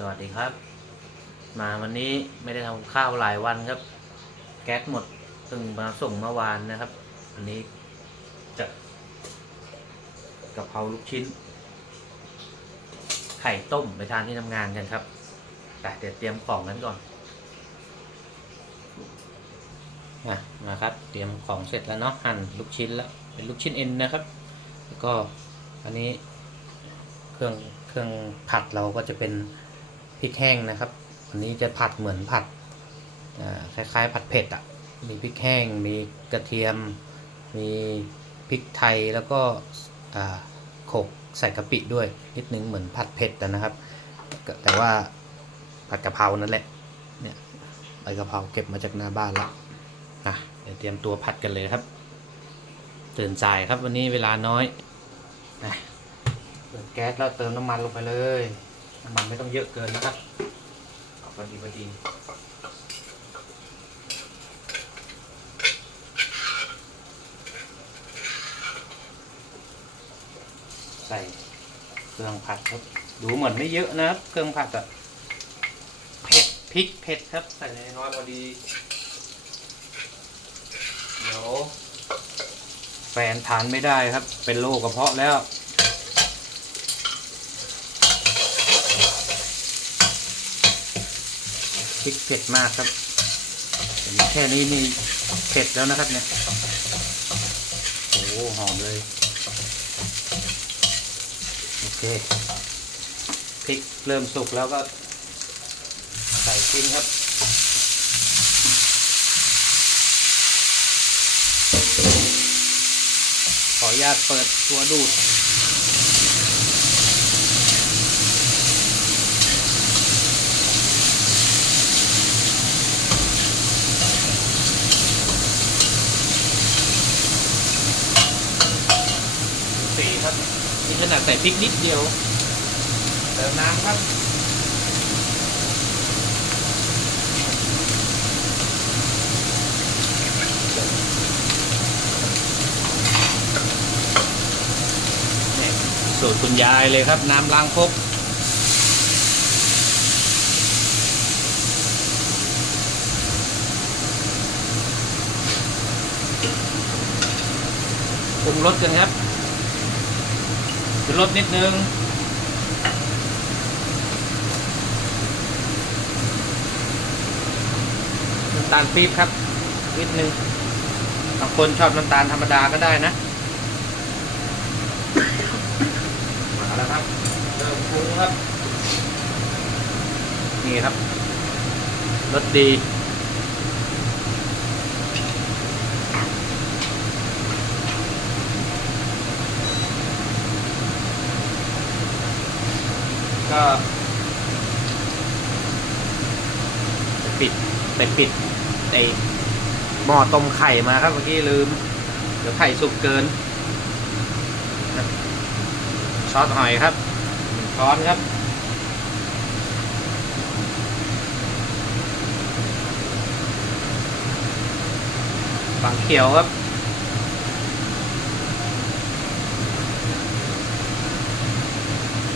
สวัสดีครับ มาวันนี้ไม่ได้ทำข้าวหลายวันครับ แก๊สหมดซึ่งมาส่งเมื่อวานนะครับ อันนี้จะกะเพราลูกชิ้น ไข่ต้มไปทานที่ทำงานกันครับ แต่เดี๋ยวเตรียมของนั้นก่อนมามาครับ เตรียมของเสร็จแล้วเนาะหั่นลูกชิ้นแล้วเป็นลูกชิ้นเอ็นนะครับ แล้วก็อันนี้เครื่องเครื่องผัดเราก็จะเป็น พริกแห้งนะครับอันนี้จะผัดเหมือนผัดคล้าย ๆ ผัดเผ็ดอะ มีพริกแห้ง มีกระเทียม มีพริกไทยแล้วก็โขลกใส่กะปิด้วยนิดนึงเหมือนผัดเผ็ดนะครับ แต่ว่าผัดกะเพรานั่นแหละ เนี่ยใบกะเพราเก็บมาจากหน้าบ้านแล้วอะเดี๋ยวเตรียมตัวผัดกันเลยครับ ตื่นสายครับวันนี้เวลาน้อยนะเปิดแก๊สแล้วเติมน้ำมันลงไปเลย น้ำมันไม่ต้องเยอะเกินนะครับเอาพอดีพอดีใส่เครื่องผัดครับ ดูเหมือนไม่เยอะนะครับเครื่องผัดอะเผ็ดพริกเผ็ดครับ ใส่น้อยๆพอดี เดี๋ยวแฟนทานไม่ได้ครับ เป็นโรคกระเพาะแล้ว ริกเผ็ดมากครับแค่นี้นี่เผ็ดแล้วนะครับเนี่ยโอ้โหหอมเลยโอเคพริกเริ่มสุกแล้วก็ใส่ชิ้นครับขออนุญาตเปิดตัวดูด ครับนี่ขนาดใส่พริกนิดเดียวเติมน้ำครับสูตรคุณยายเลยครับ น้ำล้างครกปรุงรสกันครับ ลดนิดนึง น้ำตาลปี๊บครับ นิดนึงบางคนชอบน้ำตาลธรรมดาก็ได้นะ มาแล้วครับ เริ่มปรุงครับ นี่ครับ รสดี ก็ไปปิดไปปิดไอหม้อต้มไข่มาครับเมื่อกี้ลืม เดี๋ยวไข่สุกเกินซอสหอยครับช้อนครับฝังเขียวครับ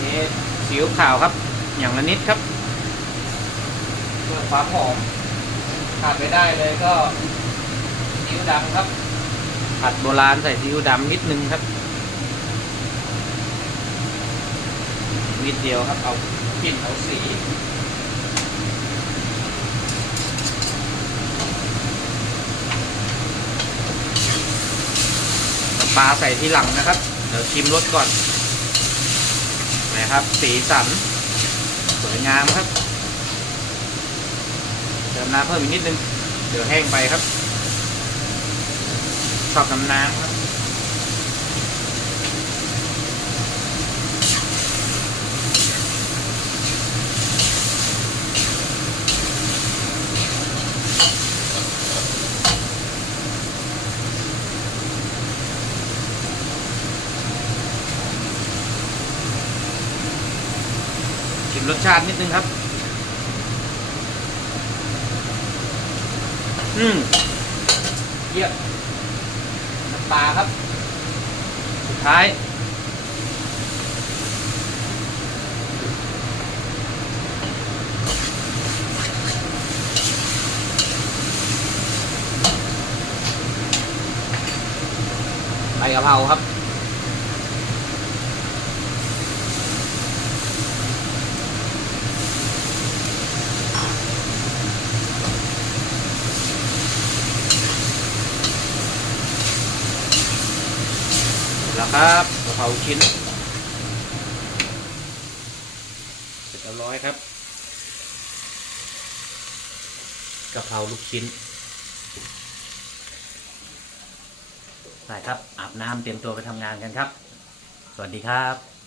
นี่ ซีอิ๊วขาวครับ อย่างละนิดครับเพื่อความหอมขาดไม่ได้เลยก็ซีอิ๊วดำครับ ผัดโบราณใส่ซีอิ๊วดำนิดนึงครับนิดเดียวครับเอากลิ่นเอาสีปลาใส่ทีหลังนะครับ เดี๋ยวชิมรสก่อน นะครับ สีสัน สวยงามครับ เติมน้ำเพิ่มอีกนิดนึง เดี๋ยวแห้งไปครับ ชอบน้ำน้ำครับ รสชาตินิดนึงครับ อืมเยี่ยมปลาครับ สุดท้ายใบกะเพราครับ แล้วครับกะเพราชิ้นเสร็จเรียบร้อยครับกะเพราลูกชิ้นไปครับอาบน้ำเตรียมตัวไปทำงานกันครับ สวัสดีครับ